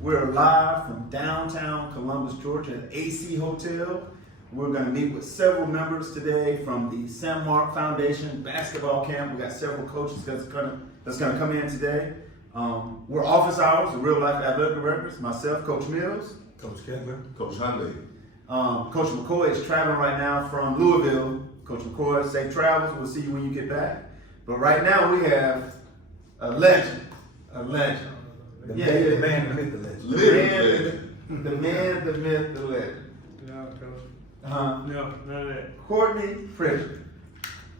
We're live from downtown Columbus, Georgia at AC Hotel. We're going to meet with several members today from the Samarc Foundation basketball camp. We got several coaches that's going to come in today. We're office hours, the real life athletic directors. Myself, Coach Mills, Coach Kendler, Coach Huntley. Coach McCoy is traveling right now from Louisville. Coach McCoy, safe travels. We'll see you when you get back. But right now we have a legend. the man, the man, the myth, the legend. The man, the myth, the legend. No, Coach. Uh-huh. No, none of that. Courtney Pritchard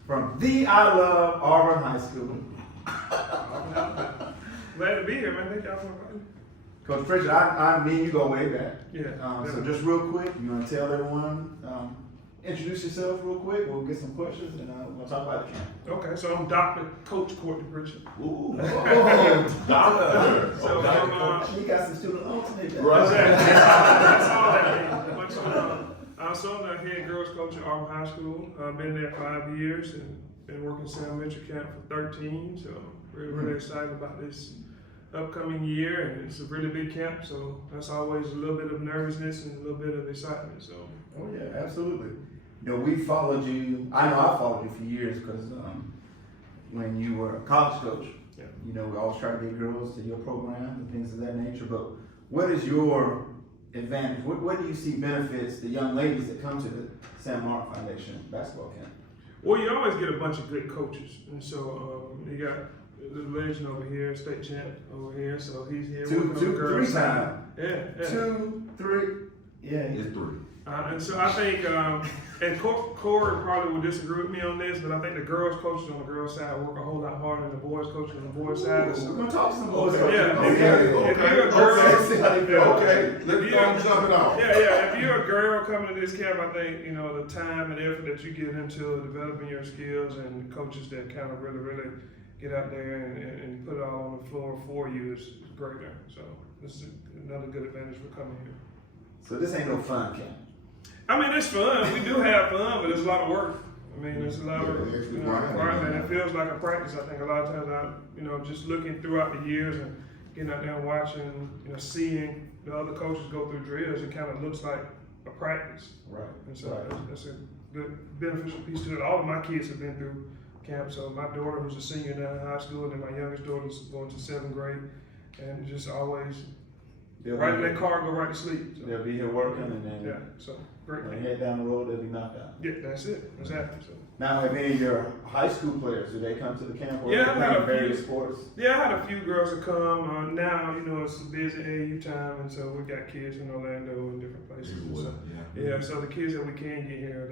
from the I Love Auburn High School. Glad to be here, man. Thank y'all for inviting me. Coach Pritchard, I mean you go way back. Yeah. So just real quick, you want to tell everyone, introduce yourself real quick. We'll get some questions and we'll talk about the camp. Okay, so I'm Dr. Coach Courtney Pritchard. Ooh. Doctor. So I'm, You got some student loans in there. That's all that means. I'm so the head girls coach at Auburn High School. I've been there 5 years and been working Elementary camp for 13. So really excited about this upcoming year, and it's a really big camp. So that's always a little bit of nervousness and a little bit of excitement. So. Oh yeah, absolutely. You know, we followed you. I know I followed you for years because when you were a college coach, Yeah. you know, we always try to get girls to your program and things of that nature. But what is your advantage? What do you see benefits the young ladies that come to the Samarc Foundation basketball camp? Well, you always get a bunch of good coaches, and so you got the legend over here, state champ over here. So he's here. Two, three times. Yeah. 2, 3. Yeah. It's 3. And so I think, and Corey probably would disagree with me on this, but I think the girls coaches on the girls side work a whole lot harder than the boys coaches on the boys side. We're So, gonna talk some boys. Yeah. Okay. If you're a girl, See how they feel. Okay, let's jump it off. yeah. If you're a girl coming to this camp, I think the time and effort that you get into developing your skills and coaches that kind of really get out there and put it all on the floor for you is greater. So this is another good advantage for coming here. So this ain't no fun camp. I mean, it's fun. We do have fun, but it's a lot of work. I mean, it's a lot of requirement. It feels like a practice. I think a lot of times, just looking throughout the years and getting out there and watching, seeing the other coaches go through drills, it kind of looks like a practice. Right. And so that's a good beneficial piece to it. All of my kids have been through camp. So my daughter, who's a senior now in high school, and then my youngest daughter's going to 7th grade, and just always right in that car, go right to sleep. So, They'll be here working and then yeah, so great. when they head down the road, they'll be knocked out. Yeah, that's it. Exactly. So. Now, have any of your high school players, do they come to the camp or Yeah, they I've play had in a various few. sports? Yeah, I had a few girls that come. Now, it's a busy AAU time, and so we got kids in Orlando and different places. And so, yeah, so the kids that we can get here,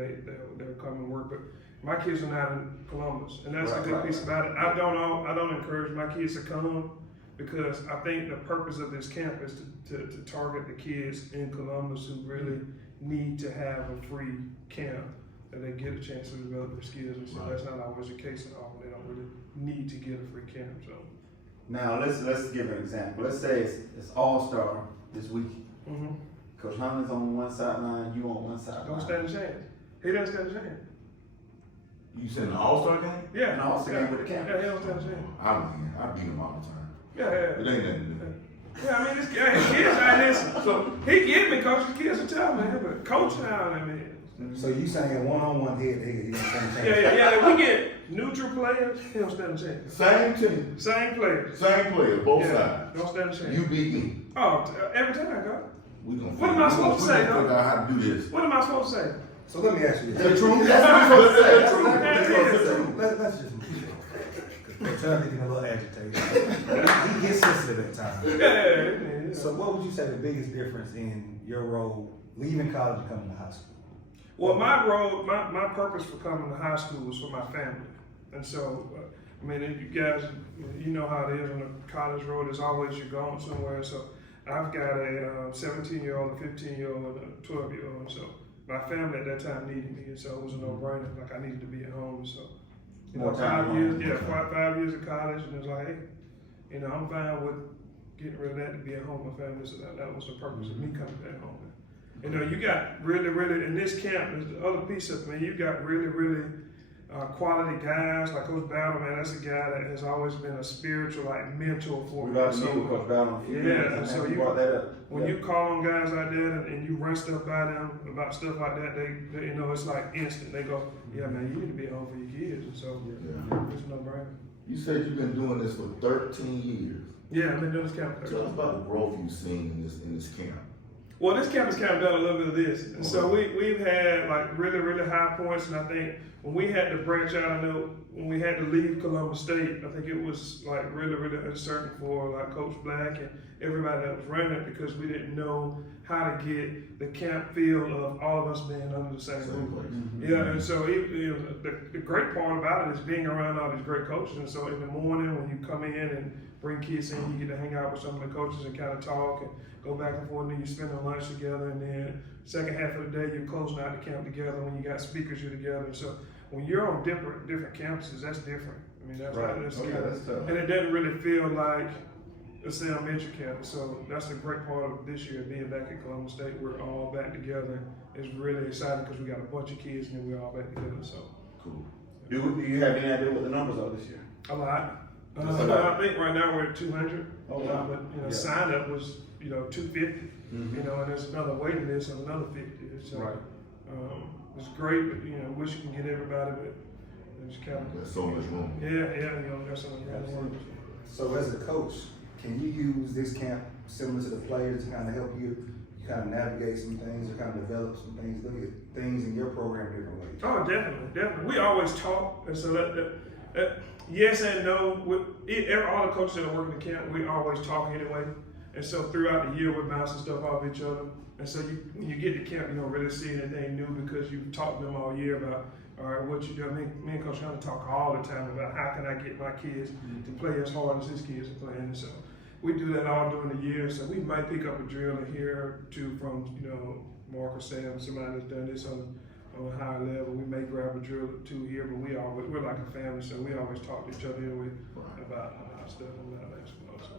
they'll come and work. But my kids are not in Columbus, and that's the good piece about it. I don't encourage my kids to come because I think the purpose of this camp is to target the kids in Columbus who really need to have a free camp and they get a chance to develop their skills. And so that's not always the case at all. They don't really need to get a free camp. So Now, let's give an example. Let's say it's All-Star this week. Coach Huntley's on one sideline, you on one sideline. don't stand a chance. He doesn't stand a chance. You said an all-star game? Yeah. And also game with the camp. Yeah, he don't stand a chance. I beat him all the time. Yeah. It ain't nothing to do. Yeah, I mean, his kids ain't listen. So he get me, coach. His kids are tough, man. But coach now, I mean. So you saying one-on-one head-to-head, you don't stand a chance? Yeah. If we get neutral players, he don't stand a chance. Same team, Same players. same player, both Yeah, sides. don't stand a chance. You beat me. Oh, every time I go. We gonna What am I supposed to say, huh? figure out how to do this. What am I supposed to say? So let me ask you The this. truth. That's what you're supposed to say. That's what Yeah, you're supposed to yeah. say. Let's just move on. Coach Huntley getting a little agitated. He gets sensitive at times. Yeah. So what would you say the biggest difference in your role leaving college and coming to high school? Well, my role, my purpose for coming to high school was for my family. And so, if you guys, you know how it is on the college road, it's always you're going somewhere. So I've got a 17-year-old, a 15-year-old, and a 12-year-old. So my family at that time needed me. And so it was a no-brainer. Like I needed to be at home. So, More time 5 at years, home. yeah, 5 years of college. And it was like, hey, I'm fine with getting rid of that to be at home with my family. So that was the purpose of me coming back home. You got really, in this camp, there's the other piece of it, man, you got really quality guys. Like Coach Battle, man, that's a guy that has always been a spiritual, like, mentor for We've me. already met with Coach Battle. Yeah, so you brought that up. when you call on guys like that and you run stuff by them about stuff like that, they you know, it's like instant. They go, yeah, man, you need to be at home for your kids. And so it's no brainer. You said you've been doing this for 13 years. Yeah, I've been doing this camp. Tell us about the growth you've seen in this camp. Well, this camp has kind of done a little bit of this. And so we've had like really, really high points. And I think when we had to branch out, I know when we had to leave Columbus State, I think it was like really, really uncertain for like Coach Black and everybody that was running it because we didn't know how to get the camp feel of all of us being under the same roof. Place. Yeah, and so the great part about it is being around all these great coaches. And so in the morning when you come in and bring kids in, you get to hang out with some of the coaches and kind of talk and go back and forth, and then you spend the lunch together, and then second half of the day you're closing out the camp together. When you got speakers, you're together. And so when you're on different campuses, that's different. I mean, that's Right. that's, That's tough. and it doesn't really feel like the Sam elementary campus. So that's the great part of this year, being back at Columbus State. We're all back together. It's really exciting because we got a bunch of kids and we're all back together. So Cool. Do you have any idea what the numbers are this year? a lot. Just a lot. I think right now we're at 200. Oh, wow. But Yeah. sign up was 250. Mhm. And there's another waiting list of another 50. So Right. it's great, but wish you can get everybody, but it's kind of There's so much room. there's some Absolutely. So as a coach, can you use this camp similar to the players to kind of help you kind of navigate some things or kind of develop some things, look at things in your program different ways? Oh, definitely. We always talk, and so that yes and no. All the coaches that are working the camp, we always talk anyway. And so throughout the year, we're bouncing stuff off each other. And so when you get to camp, you don't really see anything new because you've talked to them all year about, all right, what you do. I mean, me and Coach Hunter talk all the time about how can I get my kids to play as hard as his kids are playing. And so we do that all during the year. So we might pick up a drill in here or two from, Marc or Sam, somebody that's done this on a higher level. We may grab a drill or two here, but we're like a family, so we always talk to each other anyway about stuff and about basketball. So.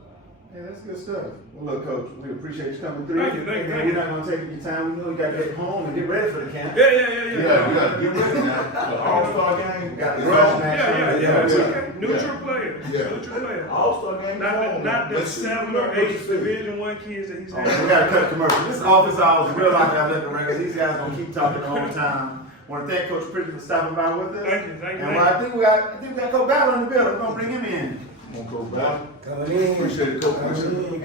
Yeah, that's good stuff. Well, look, Coach, we appreciate you coming through. Thank you. We're not going to take your time. We know you got to get home and get ready for the camp. Yeah. Yeah, we got to get ready now. All-Star game. We got the Yeah. rush match. Yeah. It's okay. Neutral players. Yeah. Neutral players. All-Star game. Not the Let's see. 7 or 8 Division I kids that he's We had. got to cut commercial. This is office hours. Real life out there, records. These guys going to keep talking the whole time. Want to thank Coach Pritchard for stopping by with us. Thank you. And I think we got Coach Battle in the building. We're going to bring him in. Come on, Coach Battle. Coming in, Appreciate it, Coach.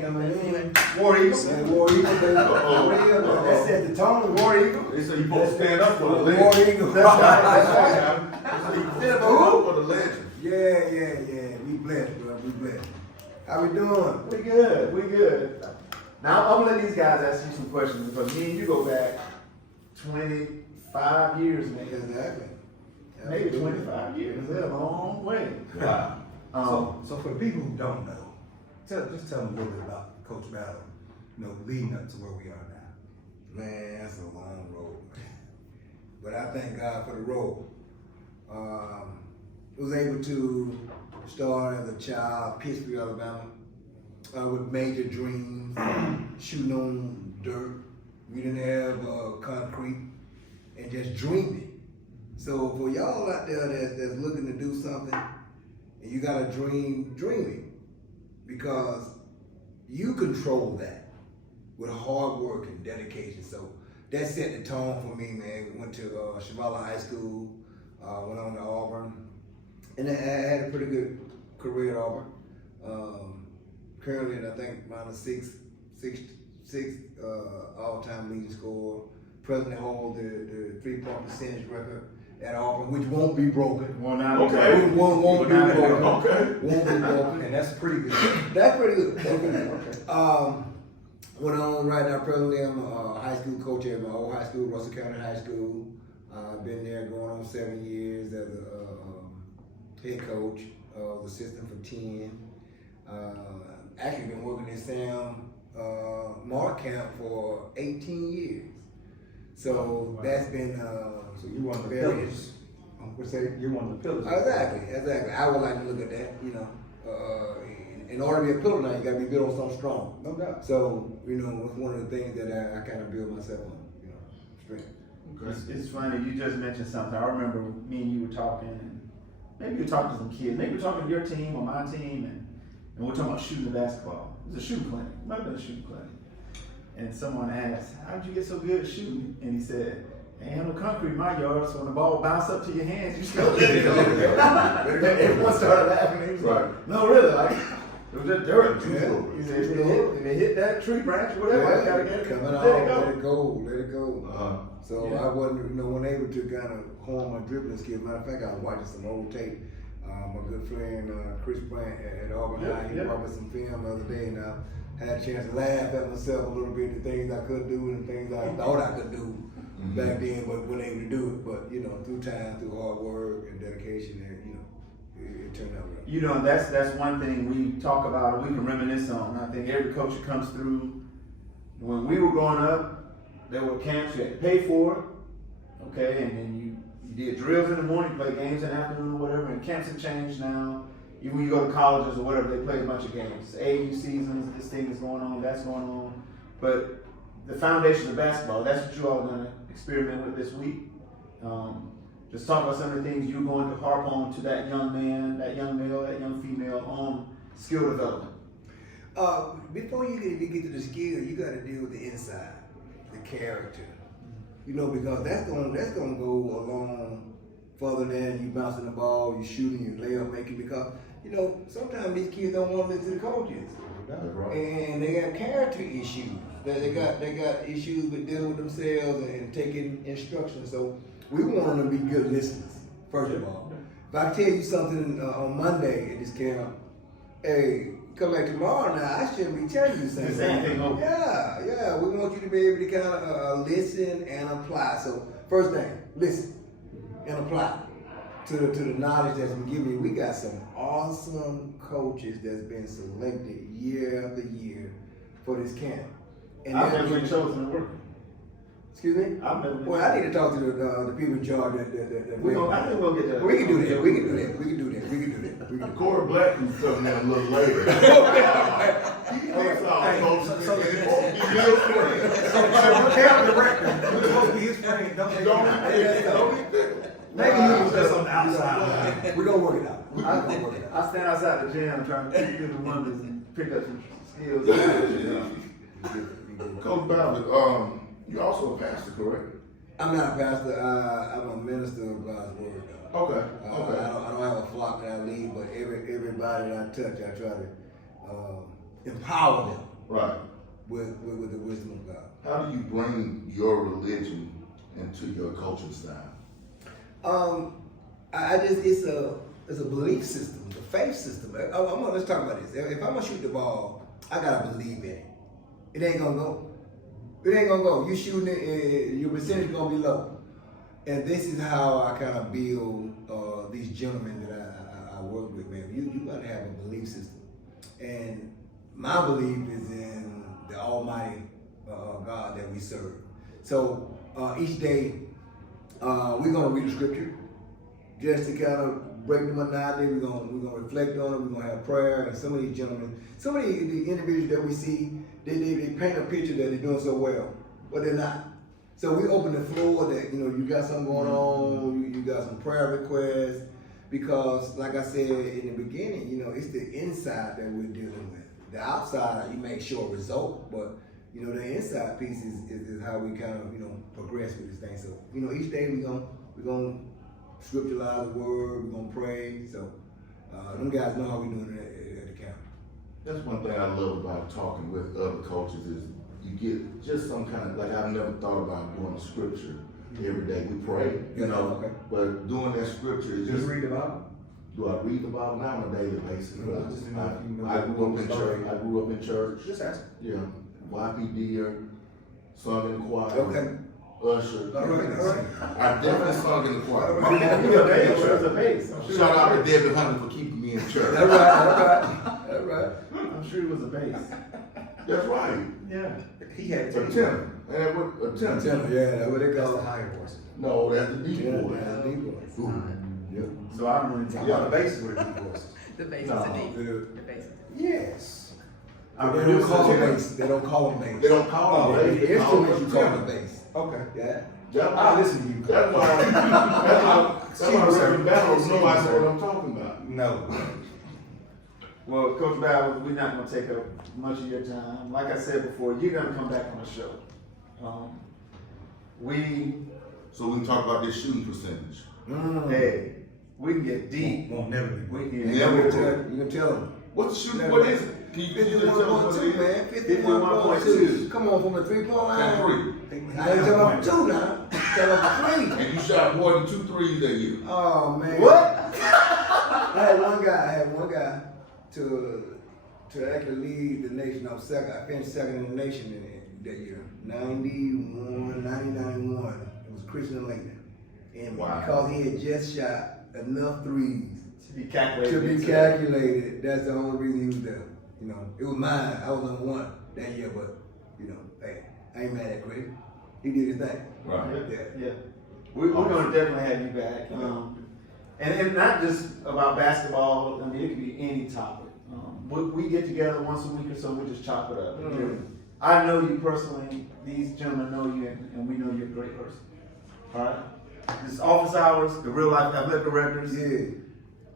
coming in. War Eagle. War Eagle, baby. Uh-oh. War Eagle. That set the tone. War Eagle. They say you supposed to stand up for the War legend. Eagle. That's right. That's right. They say you supposed to stand up for the legend. Yeah. We blessed, bro. We blessed. How we doing? We good. Now I'm gonna let these guys ask you some questions because me and you go back 25 years, man. Exactly. Maybe 25 years. That's a long way. Wow. So for the people who don't know, just tell them a little bit about Coach Battle, leading up to where we are now. Man, that's a long road. But I thank God for the road. Was able to start as a child, Pittsburgh, Alabama, with major dreams, shooting on dirt. We didn't have concrete, and just dreaming. So for y'all out there that's looking to do something, and you got a dream, dreaming, because you control that with hard work and dedication. So that set the tone for me, man. We went to Shavala High School, went on to Auburn, and I had a pretty good career at Auburn. Currently, I think minus six all-time leading scorer. Presently hold the 3-point percentage record at Auburn, which won't be broken. Well, now Okay. Won't be broken. Okay. Won't be broken. And that's pretty good. That's pretty good. Okay. Went on right now. Presently, I'm a high school coach at my old high school, Russell County High School. I've been there going on 7 years as a head coach. Was assistant for 10. Actually been working in Sam Marc camp for 18 years. So that's been So you one of the very pillars. What's that? You're one of the pillars. Exactly. I would like to look at that, in order to be a pillar now, you gotta be built on something strong. No doubt. So, it's one of the things that I kind of build myself on, strength. It's funny, you just mentioned something. I remember me and you were talking, and maybe you were talking to some kids, maybe you were talking to your team or my team, and we're talking about shooting the basketball. It was a shooting clinic, it might have been a shooting clinic. And someone asked, how did you get so good at shooting? And he said, ain't have no concrete in my yard, so when the ball bounce up to your hands, you still let it go. Everyone started laughing. He was like, no, really, like, it was just dirt. Yeah. He said, if it hit that tree branch or whatever, I gotta get it. Coming Let it out, go. let it go. So Yeah. I wasn't, unable to kind of hone my dribbling skills. Matter of fact, I was watching some old tape. My good friend Chris Brandt at Auburn High, he brought me some film the other day, and I had a chance to laugh at myself a little bit, the things I could do and the things I thought I could do back then, but wasn't able to do it. But through time, through hard work and dedication, and it turned out well. That's one thing we talk about and we can reminisce on. I think every coach that comes through, when we were growing up, there were camps you had to pay for, okay, and then you did drills in the morning, play games in the afternoon or whatever, and camps have changed now. Even when you go to colleges or whatever, they play a bunch of games. AAU seasons, this thing is going on, that's going on. But the foundation of basketball, that's what you all are going to experiment with this week. Just talk about some of the things you're going to harp on to that young man, that young male, that young female on skill development. Before you can even get to the skill, you got to deal with the inside, the character. Because that's gonna go along further than you bouncing the ball, you shooting, you layup making. Because sometimes these kids don't want to listen to the coaches, and they have character issues. They got issues with dealing with themselves and taking instructions. So we want them to be good listeners. First of all, if I tell you something on Monday at this camp, hey, come back tomorrow now, I shouldn't be telling you something. The same thing over. Yeah, we want you to be able to kind of listen and apply. So first thing, listen and apply to the knowledge that's been given you. We got some awesome coaches that's been selected year after year for this camp. And I've never been chosen to work. Excuse me? I've never been Well, I need to talk to the people in charge that I think we'll get that. we can do that. We can do that. We can do that. We can do that. We can do that. Corey Black was coming out a little later. Camp director, you're supposed to be his friend. Maybe he was just on the outside. We're gonna work it out. We're gonna work it out. I stand outside the gym trying to peek through the windows and pick up some skills. Coach Ballard, you also a pastor, correct? I'm not a pastor. I'm a minister of God's word. Okay. I don't have a flock that I lead, but everybody that I touch, I try to empower them Right. with the wisdom of God. How do you bring your religion into your coaching style? It's a belief system, a faith system. Let's talk about this. If I'm gonna shoot the ball, I gotta believe in it. It ain't gonna go. It ain't gonna go. You shooting it, your percentage gonna be low. And this is how I kind of build these gentlemen that I work with, man. You gotta have a belief system. And my belief is in the Almighty God that we serve. So each day, we're gonna read the scripture just to kind of break the monotony. We're gonna reflect on it. We're gonna have prayer. And some of these gentlemen, some of the individuals that we see, they paint a picture that they're doing so well, but they're not. So we open the floor that you got something going on. You got some prayer requests, because like I said in the beginning, it's the inside that we're dealing with. The outside, you make sure a result, but the inside piece is how we kind of progress with this thing. So each day we're gonna scripturalize the word, we're gonna pray. So them guys know how we doing it at the camp. That's one thing I love about talking with other coaches is you get just some kind of, like I've never thought about doing scripture every day. We pray, Okay. but doing that scripture is Just just, read the Bible. do I read the Bible now on a daily basis? Just I grew up in church. I grew up in church. Just ask. Yeah, YPD or sung in the choir. Okay. Usher. All right. I definitely sung in the choir. There's a base. Shout out to Debbie Hunter for keeping me in church. That's right. I'm sure it was a base. That's right. Yeah. He had A to tenor. And what a tenor. Yeah, that's what they That's call the it. higher voice. No, that's the deep Yeah, voice. that's deep voice. Ooh. Yep. So I don't really Talk talk about about the basis with the deep voices. The basis No. of deep. Yeah. The basis. Yes. I They don't produce call them a bass. They don't call them bass. They don't call Oh, it the bass. They call instruments it you call tenor. them bass. Okay. Yeah. I'll listen to you. That's why Reverend Battles know I know what I'm talking about. No. Well, Coach Bowers, we're not going to take up much of your time. Like I said before, you're going to come back on the show. So we can talk about this shooting percentage. Hey, we can get deep. Won't never be. We can You can tell them. What's the shooting? What is it? Can you just tell us what it 51.2, is? man. 51.2. Come on, from the 3-point line. Got 3. I ain't tell them 2 now. Tell them 3. And you shot more than 2 threes that year. Oh, man. What? I had one guy to actually lead the nation off second. I finished second in the nation in that year. 99-1. It was Christian Lincoln. And Wow. because he had just shot enough threes To be calculated. that's the only reason he was there. You know, it was mine. I was number 1 that year, but you know, hey, I ain't mad at Chris. He did his thing. Right. Yeah. We're going to definitely have you back. And not just about basketball. I mean, it could be any topic. We get together once a week or so. We just chop it up. I know you personally. These gentlemen know you, and we know you're a great person. All right. This is office hours. The real life athletic directors. Yeah.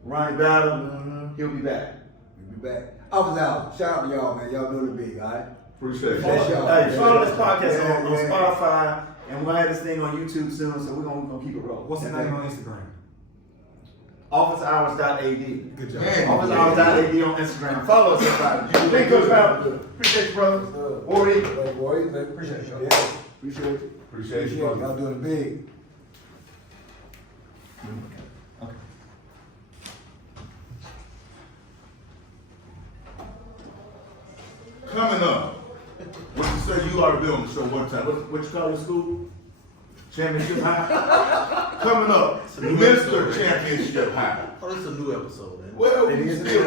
Ronnie Battle. He'll be back. We'll be back. Office hours. Shout out to y'all, man. Y'all know the big, all right? Appreciate it. Bless y'all. Hey, follow this podcast Yeah, on Spotify, and we'll have this thing on YouTube soon, so we're gonna keep it rolling. What's the name on Instagram? Officehours.ad. Good job. Man. Officehours.ad on Instagram. Follow us, everybody. Thank you, Coach Battle. Appreciate you, brother. Warrior. Hey, boys, man. Appreciate y'all. Yeah. Appreciate it. Appreciate you, Y'all brother. doing it big. Coming up. What you say you ought to be on the show one time. What you call it, school? Championship High? Coming up. Mr. Championship High. Oh, this is a new episode, man. Well, It we is. still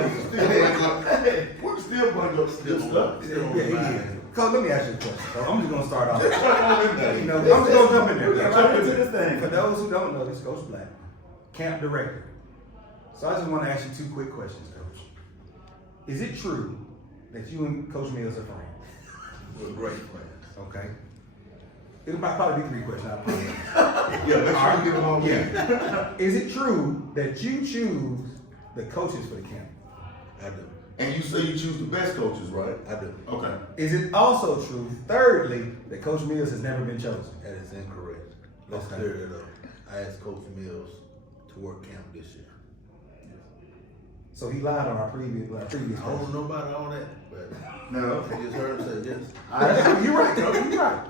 bring up good stuff. Yeah. Coach, let me ask you a question. So I'm just gonna start off. Just jump on in there. I'm just gonna jump in there. Yeah, Jump right in into there. this thing. For those who don't know, this is Coach Black, camp director. So I just want to ask you 2 quick questions, Coach. Is it true that you and Coach Mills are friends? We're great friends. Okay. It'll probably be 3 questions. I promise. Yeah, make sure you get them on in. Yeah. Is it true that you choose the coaches for the camp? I do. And you say you choose the best coaches, right? I do. Okay. Is it also true, thirdly, that Coach Mills has never been chosen? That is incorrect. Let's Okay. clear that up. I asked Coach Mills to work camp this year. So he lied on our previous I question. don't know about all that, but No. I just heard him say yes. You're right, Coach. You're right.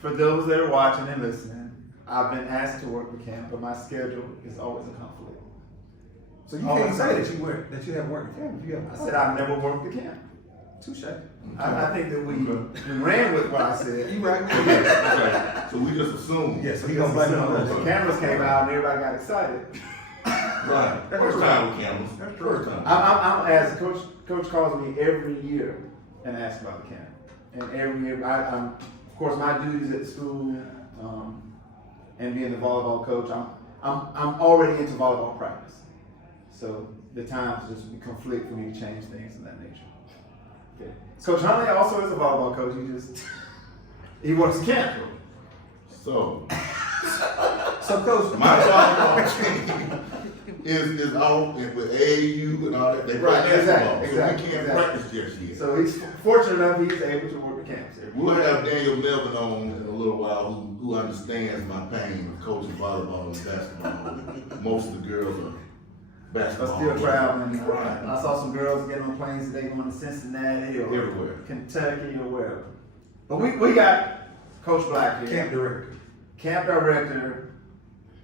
For those that are watching and listening, I've been asked to work the camp, but my schedule is always a conflict. So you Oh, can't I'm say sorry. that you haven't worked the camp. If you have. I said I've never worked the camp. Touche. I think that we ran with what I said. You right. Okay. So we just assume. Yeah, so he gonna blame it on The us. cameras came out and everybody got excited. Right. First time with cameras. First time. I'm as coach calls me every year and asks about the camp. And every year, I'm of course my duties at school and being the volleyball coach. I'm already into volleyball practice, so the times just conflict for me to change things of that nature. Okay. Coach Huntley also is a volleyball coach. He works camp. So So, Coach, my volleyball team is off and with AAU and all that. They Right, play basketball, exactly, so we can't exactly. practice just yet. So he's fortunate enough he's able to work the camps. We'll have Daniel Melvin on in a little while who understands my pain of coaching volleyball and basketball. Most of the girls are But basketball. still traveling. Right. I saw some girls getting on planes today going to Cincinnati or Everywhere. Kentucky or wherever. But we got Coach Black here. camp director. Camp director,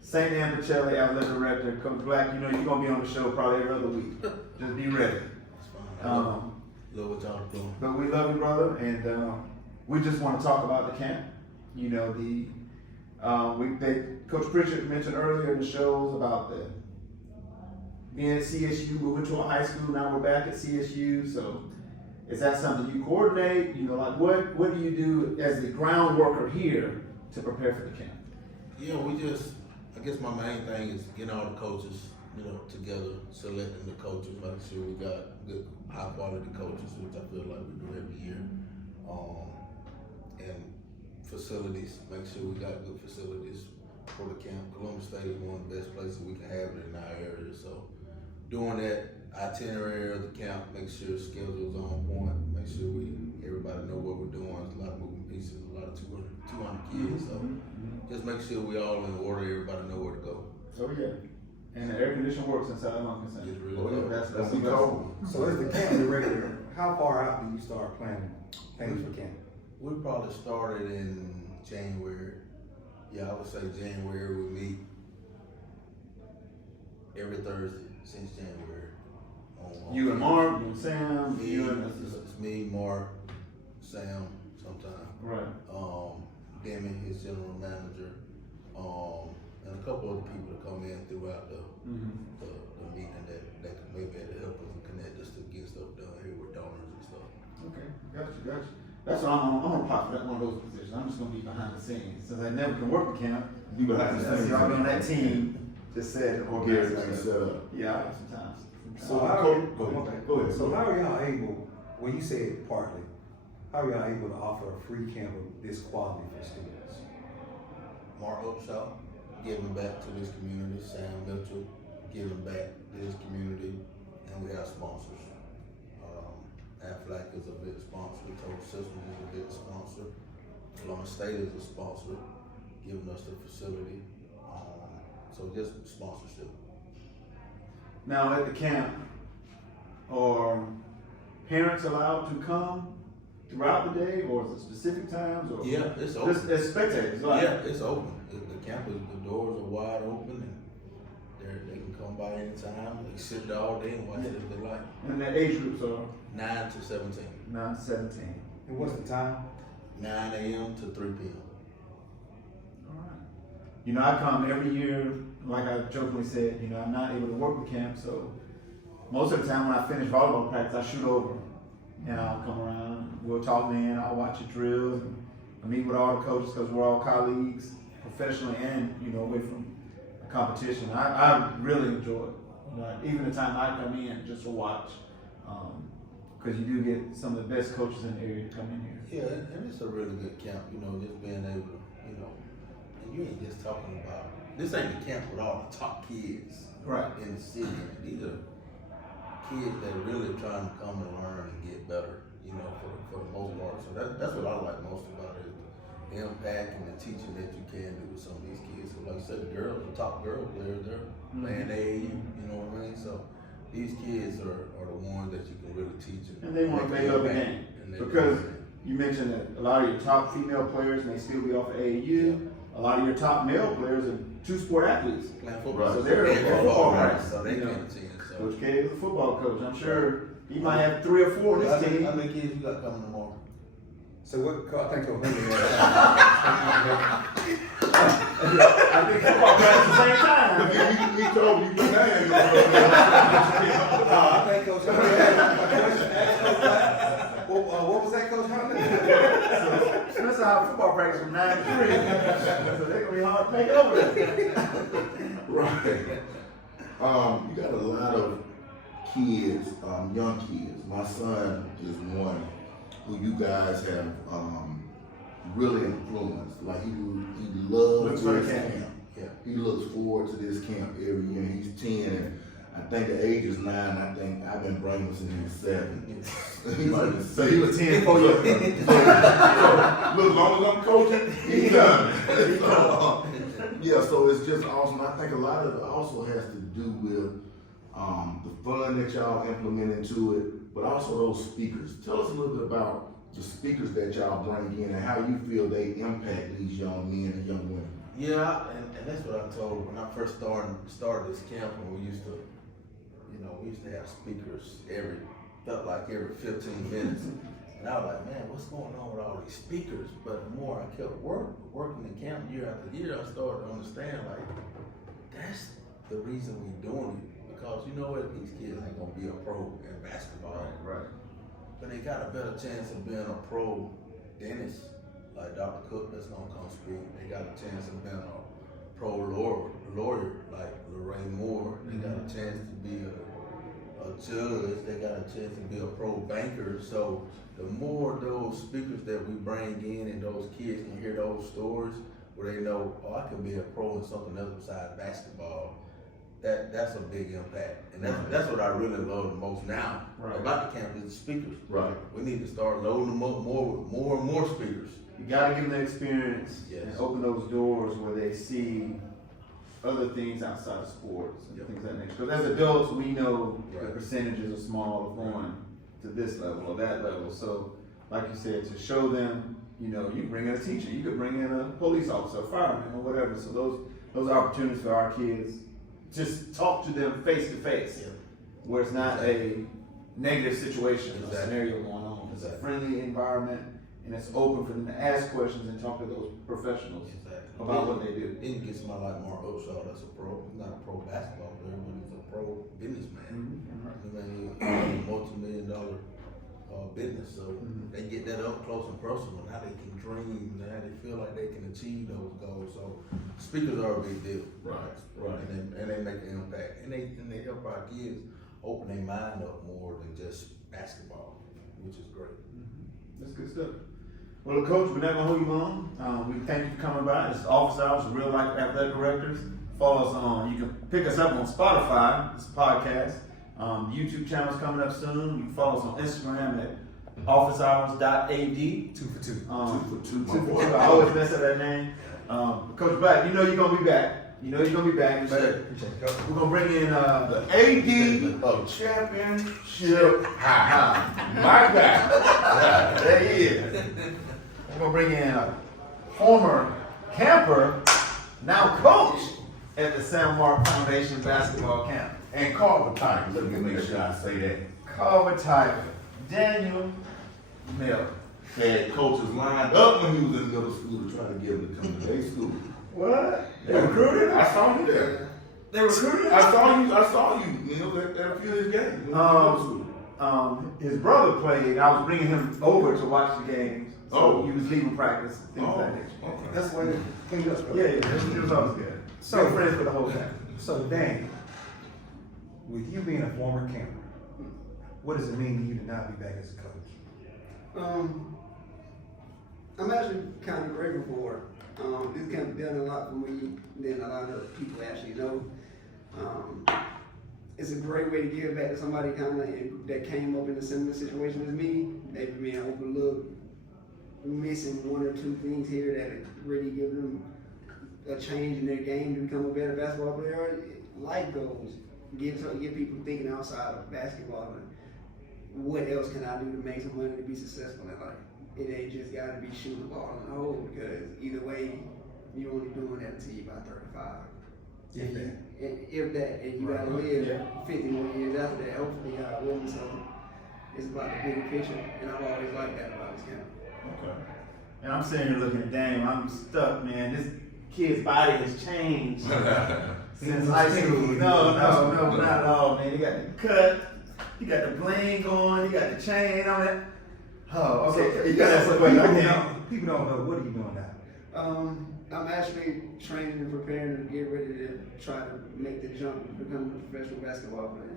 St. Anne Pacelli, athletic director. Coach Black, you know you're going to be on the show probably every other week. Just be ready. It's fine. I love what y'all doing. But we love you, brother, and we just want to talk about the camp. You know, Coach Pritchard mentioned earlier in the shows about being at CSU, moving to a high school. Now we're back at CSU. So, is that something you coordinate? You know, like what do you do as the ground worker here to prepare for the camp? Yeah, I guess my main thing is getting all the coaches, together, selecting the coaches, making sure we got good, high quality coaches, which I feel like we do every year. And facilities, make sure we got good facilities for the camp. Columbus State is one of the best places we can have it in our area. So doing that itinerary of the camp, make sure the schedule's on point, make sure everybody know what we're doing. There's a lot of moving pieces, a lot of 200 kids. So just make sure we all in order, everybody know where to go. Oh yeah. And the air conditioning works inside of Mountain Center. It's really Oh, yeah, cold. that's Don't the be best. cold. So as the camp director, how far out do you start planning things for camp? We probably started in January. Yeah, I would say January we meet every Thursday since January. You and Marc, you and Sam, Me, you and it's me, Marc, Sam, sometime. right. Demi, his general manager, and a couple other people that come in throughout the meeting that can maybe help us and connect us to get stuff done here with donors and stuff. Okay, gotcha. That's what I'm gonna apply for that one of those positions. I'm just gonna be behind the scenes since I never can work with camp. You behind the scenes. Y'all be on that team, just said Or get everything set up. Yeah, sometimes. So Go ahead. So how are y'all able, when you said partly, how are y'all able to offer a free camp of this quality for students? Marc Upshaw, giving back to this community. Sam Mitchell, giving back to this community, and we have sponsors. Aflac is a big sponsor. Total Systems is a big sponsor. Columbus State is a sponsor, giving us the facility. So just sponsorship. Now at the camp, are parents allowed to come throughout the day, or is it specific times, or Yeah, it's open. just as spectators? Like, Yeah, it's open. The campus, the doors are wide open, and they can come by anytime. They can sit there all day and watch it if they like. And the age groups are 9 to 17. 9 to 17. And what's the time? 9 a.m. to 3 p.m. All right. You know, I come every year, like I jokingly said, you know, I'm not able to work with camp, so most of the time when I finish volleyball practice, I shoot over and I'll come around, we'll talk then, I'll watch the drills, and I meet with all the coaches because we're all colleagues, professionally and, you know, away from the competition. I really enjoy it. You know, even the time I come in just to watch, because you do get some of the best coaches in the area to come in here. Yeah, and it's a really good camp, you know, just being able to, you know, and you ain't just talking about, this ain't the camp with all the top kids Right. in the city. These are kids that are really trying to come and learn and get better, you know, for the most part. So that's what I like most about it, the impact and the teaching that you can do with some of these kids. So like I said, the girls, the top girl players, they're playing AAU, you know what I mean? So these kids are the ones that you can really teach. And they want to make up the game. Because you mentioned that a lot of your top female players may still be off of AAU. A lot of your top male players are two-sport athletes. playing football. So they're Playing football right? practice. So they You know, can attend. So. Coach K is a football coach. I'm sure he might have 3 or 4 on How his team. many kids you got coming tomorrow? So what, I think Coach Henry I think football practice at the same time. He told you you man. I think Coach Henry had a question asked Coach Black. What was that, Coach Henry? Spencer have football practice from 9 to 3. So they're going to be hard to make over there. Right. You got a lot of kids, young kids. My son is one who you guys have really influenced. Like he loves Looks for the this camp. camp. Yeah. He looks forward to this camp every year. He's 10, and I think the age is 9. I think I've been bringing him since he was 7. He might have been So he was 10 Oh, before you. Look, as long as I'm coaching, he's done. Yeah, so it's just awesome. I think a lot of it also has to do with the fun that y'all implement into it, but also those speakers. Tell us a little bit about the speakers that y'all bring in and how you feel they impact these young men and young women. Yeah, and that's what I told when I first started this camp, when we used to have speakers felt like every 15 minutes. And I was like, man, what's going on with all these speakers? But the more I kept working in camp year after year, I started to understand, like, that's the reason we're doing it. Because you know what, these kids ain't gonna be a pro in basketball. Right. But they got a better chance of being a pro dentist, like Dr. Cook that's gonna come speak. They got a chance of being a pro lawyer like Lorraine Moore. They got a chance to be a a judge, they got a chance to be a pro banker. So the more those speakers that we bring in and those kids can hear those stories where they know, oh, I could be a pro in something else besides basketball, that's a big impact. And that's what I really love the most now about the campus, the speakers. Right. We need to start loading them up more and more speakers. You gotta give them the experience Yes. and open those doors where they see other things outside of sports and things of that nature. Because as adults, we know the Right. percentages are small of going to this level or that level. So, like you said, to show them, you know, you bring in a teacher, you could bring in a police officer, a fireman, or whatever. So those opportunities for our kids, just talk to them face to face, where it's not a negative situation, a scenario going on. It's a friendly environment, and it's open for them to ask questions and talk to those professionals about what they do. Then you get somebody like Marc Upshaw, that's a pro. He's not a pro basketball player, but he's a pro businessman. I mean, he's a multi-million-dollar business, so they get that up close and personal. Now they can dream, now they feel like they can achieve those goals. So speakers are a big deal. Right. And they make an impact, and they help our kids open their mind up more than just basketball, which is great. That's good stuff. Well, Coach, we're not gonna hold you long. We thank you for coming by. This is Office Hours of Real Life Athletic Directors. Follow us on. You can pick us up on Spotify. This podcast. YouTube channel's coming up soon. You can follow us on Instagram at officehours.ad. 2 for 2. 2 for 2. 2 for 2. I always mess up that name. Coach Black, you know you're gonna be back. You know you're gonna be back. But we're gonna bring in The AD of Championship High. My guy. there he is. We're gonna bring in a former camper, now coach at the Samarc Foundation basketball camp. And Carver Tiger. Let me make sure I say that. Carver Tiger, Daniel Miller. Had coaches lined up when he was in middle school to try to get him to come to their school. What? They recruited? I saw you there. They recruited? I saw you, you know, at a few of his games. When he was in middle school. His brother played. I was bringing him over to watch the games. So Oh. he was leaving practice, things Oh, like that. okay. That's why they cleaned up. Yeah, it was always good. So friends for the whole time. So Dan, with you being a former camper, what does it mean to you to not be back as a coach? I'm actually kind of grateful for it. This camp done a lot for me than a lot of people actually know. It's a great way to give back to somebody kind of that came up in a similar situation as me. They've been overlooked, missing 1 or 2 things here that really give them a change in their game to become a better basketball player. Life goals. Get people thinking outside of basketball and what else can I do to make some money to be successful in life. It ain't just gotta be shooting the ball in the hole, because either way, you're only doing that until you're about 35. If that, and you gotta live 50 more years after that, hopefully God willing. So it's about the bigger picture, and I've always liked that about this camp. Okay. And I'm sitting here looking at Dame. I'm stuck, man. This kid's body has changed since high school. No, not at all, man. You got the cut, you got the bling going, you got the chain on it. Oh, okay. You got that. People don't know, what are you doing now? I'm actually training and preparing to get ready to try to make the jump to become a professional basketball player.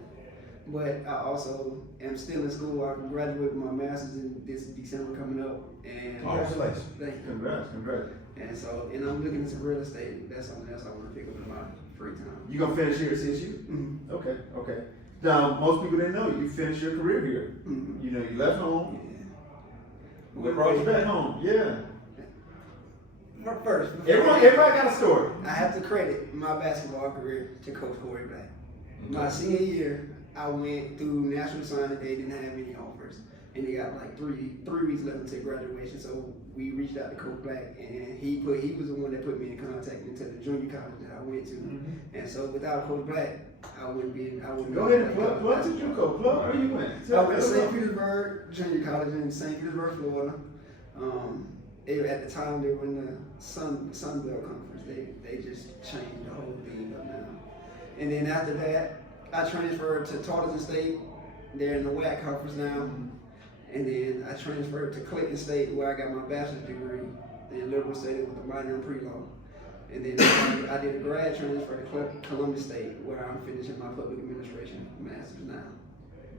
But I also am still in school. I can graduate with my master's in this December coming up. And Congratulations. Thank you. Congrats. And so, and I'm looking into real estate. That's something else I want to pick up in my free time. You gonna finish here at CSU? Mm-hmm. Okay. Now, most people didn't know you finished your career here. Mm-hmm. You know, you left home. Yeah. What brought you back home? Yeah. First, Everybody got a story. I have to credit my basketball career to Coach Corey Black. My senior year, I went through national signing. They didn't have any offers, and they got like three weeks left until graduation. So we reached out to Coach Black, and he was the one that put me in contact into the junior college that I went to. And so without Coach Black, I wouldn't. Go ahead and plug to JUCO. Plug where you went. I went to St. Petersburg Junior College in St. Petersburg, Florida. At the time, they were in the Sun Belt Conference. They just changed the whole thing up now. And then after that, I transferred to Tarleton State. They're in the WAC conference now. And then I transferred to Clayton State, where I got my bachelor's degree in liberal state with a minor in pre-law. And then I did a grad transfer to Columbus State, where I'm finishing my public administration master's now.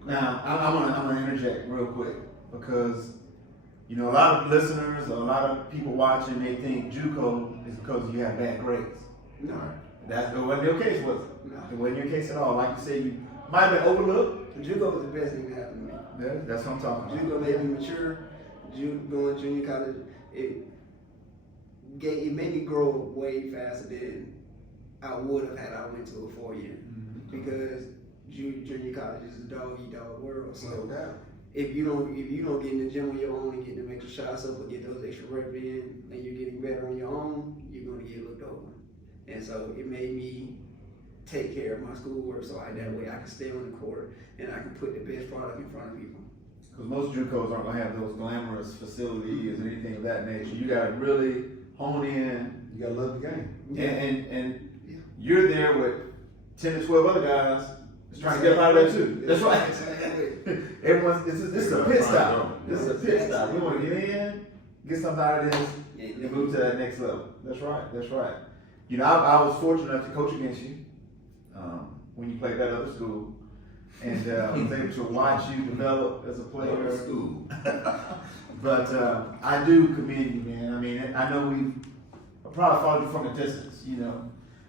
Now, I'm gonna interject real quick because, you know, a lot of listeners, a lot of people watching, they think JUCO is because you have bad grades. No. That wasn't your case, was it? No. It wasn't your case at all. Like you said, you might have been overlooked. JUCO was the best thing that happened to me. Yeah, that's what I'm talking about. JUCO made me mature. Going junior college, it made me grow way faster than I would have had I went to a 4-year. Because junior college is a dog-eat-dog world. So No doubt. if you don't get in the gym on your own and get them extra shots up or get those extra reps in, and you're getting better on your own, you're gonna get looked over. And so it made me take care of my schoolwork so that way I can stay on the court and I can put the best product in front of people. Because most JUCOs aren't gonna have those glamorous facilities and anything of that nature. You gotta really hone in, You gotta love the game. and you're there with 10 to 12 other guys that's trying to get out of there too. That's right. Everyone's this is a pit stop. This is a pit stop. We want to get in, get something out of this, and move to that next level. That's right. That's right. You know, I was fortunate enough to coach against you when you played that other school, and was able to watch you develop as a player. School. But I do commend you, man. I mean, I know I probably followed you from a distance, you know.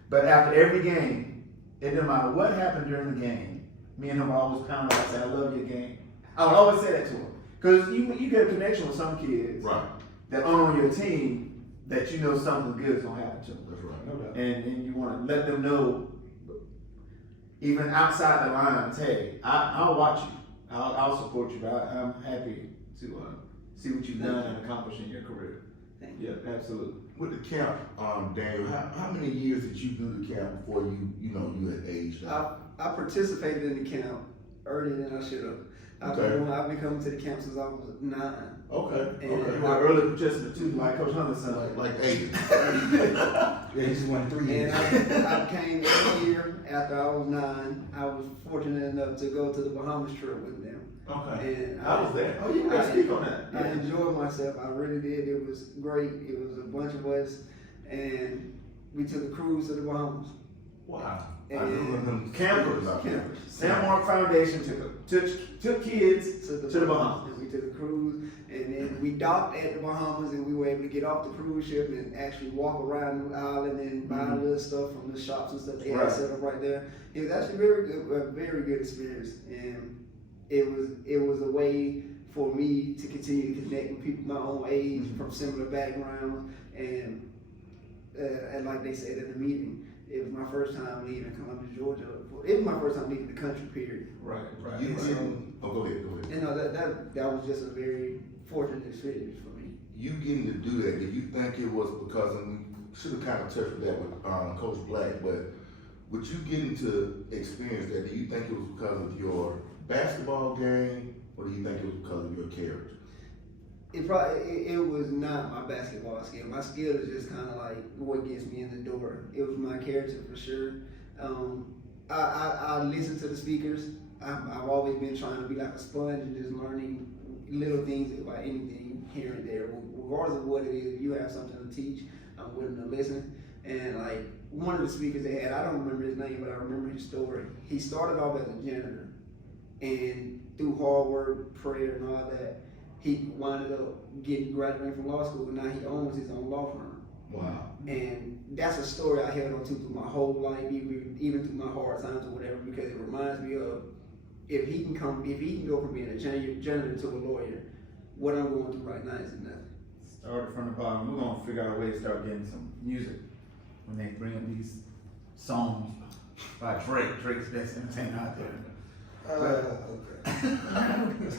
But after every game, it didn't matter what happened during the game, me and him would always pound it. I say, I love your game. I would always say that to him. Because you get a connection with some kids Right. that aren't on your team that you know something good is going to happen to them. That's right. No doubt. And you want to let them know, even outside the lines, hey, I'll watch you. I'll support you. But I'm happy to see what you've done and accomplished in your career. Thank you. Yeah, absolutely. With the camp, Daniel, how many years did you do the camp before you had aged out? I participated in the camp earlier than I should have. I've been coming to the camp since I was 9. Okay. You were an early participant too, like Coach Hunter said. Like 8. Yeah, he just won 3 years. And I came every year after I was 9. I was fortunate enough to go to the Bahamas trip with them. Okay. And I was there. Oh, you gotta speak on that. I enjoyed myself. I really did. It was great. It was a bunch of us, and we took a cruise to the Bahamas. Wow. And I remember them Campers. Campers. Samarc Foundation took kids to the Bahamas. And we took a cruise, and then we docked at the Bahamas, and we were able to get off the cruise ship and actually walk around the island and buy a little stuff from the shops and stuff they had set up right there. It was actually a very good experience, and it was a way for me to continue to connect with people my own age from similar backgrounds, and like they said in the meeting, it was my first time leaving Columbus, Georgia. It was my first time leaving the country, period. Right. You didn't. Oh, go ahead. You know, that was just a very fortunate experience for me. You getting to do that, did you think it was because, and we should have kind of touched with that with Coach Black, but with you getting to experience that, do you think it was because of your basketball game, or do you think it was because of your character? It was not my basketball skill. My skill is just kind of like what gets me in the door. It was my character for sure. I listen to the speakers. I've always been trying to be like a sponge and just learning little things about anything here and there. Regardless of what it is, if you have something to teach, I'm willing to listen. And like one of the speakers they had, I don't remember his name, but I remember his story. He started off as a janitor, and through hard work, prayer, and all that, he wound up graduating from law school, and now he owns his own law firm. Wow. And that's a story I held on to through my whole life, even through my hard times or whatever, because it reminds me of if he can go from being a janitor to a lawyer, what I'm going through right now is nothing. Started from the bottom. We're gonna figure out a way to start getting some music when they bring up these songs by Drake. Drake's best entertainer out there. Okay. That's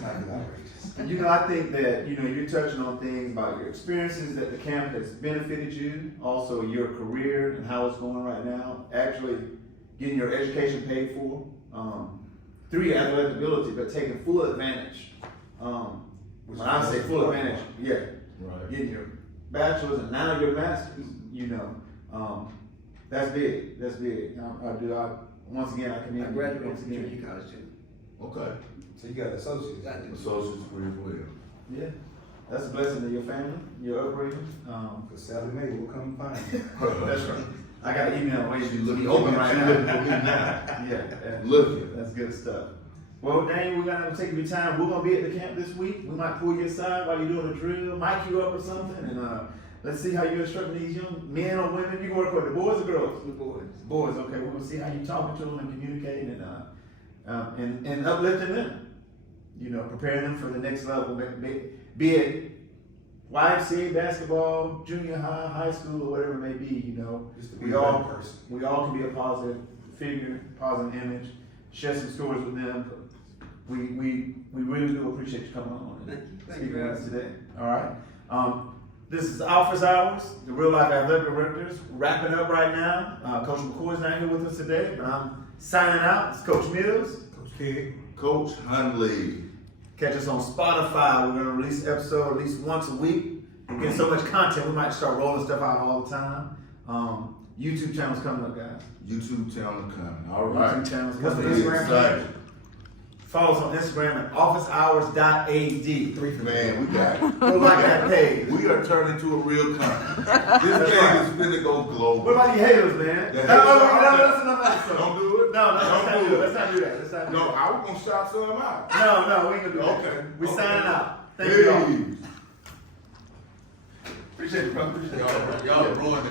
not good outrageous. You know, I think that, you know, you're touching on things about your experiences that the camp has benefited you, also your career and how it's going right now, actually getting your education paid for through your athletic ability, but taking full advantage. When I say full advantage, yeah, Right. getting your bachelor's and now your master's, you know, that's big. That's big. Once again, I commend I you. graduated Once from again. junior college too. Okay. So you got associates. I do. Associate's degree as well. Yeah, that's a blessing to your family, your upbringing. Because Sally Mae will come find you. That's right. I got an email waiting She to looking be for open me. right She now. looking for me now. Yeah, Looking. that's good stuff. Well, Dane, we're gonna take your time. We're gonna be at the camp this week. We might pull you aside while you're doing a drill, mic you up or something, and let's see how you're instructing these young men or women. You can work with the boys or girls? The boys. Boys, okay. We're gonna see how you talking to them and communicating and uplifting them. You know, preparing them for the next level. Be it YMCA basketball, junior high, high school, or whatever it may be. You know, Just to be we a all better person. we all can be a positive figure, positive image. Share some stories with them. We really do appreciate you coming on and Thank speaking you. with us today. All right. This is Office Hours, the Real Life Athletic Directors. Wrapping up right now. Coach McCoy is not here with us today, but I'm signing out. It's Coach Mills. Coach King. Coach Hunley. Catch us on Spotify. We're going to release an episode at least once a week. We're getting so much content, we might start rolling stuff out all the time. YouTube channel's coming up, guys. YouTube channel coming. All right. YouTube channels. What's the Pretty Instagram? excited. Follow us on Instagram at officehours.ad. Man, we got it. Go like that page. We are turning into a real company. This thing is finna go global. What about the haters, man? The No, Don't do it. No, let's Don't not do do it. that. Let's not do that. Let's not do No, that. I was gonna shout some out. No, we ain't gonna do that. Okay. We Okay. signing out. Thank you all. Appreciate it, brother. Appreciate it. Y'all ruined the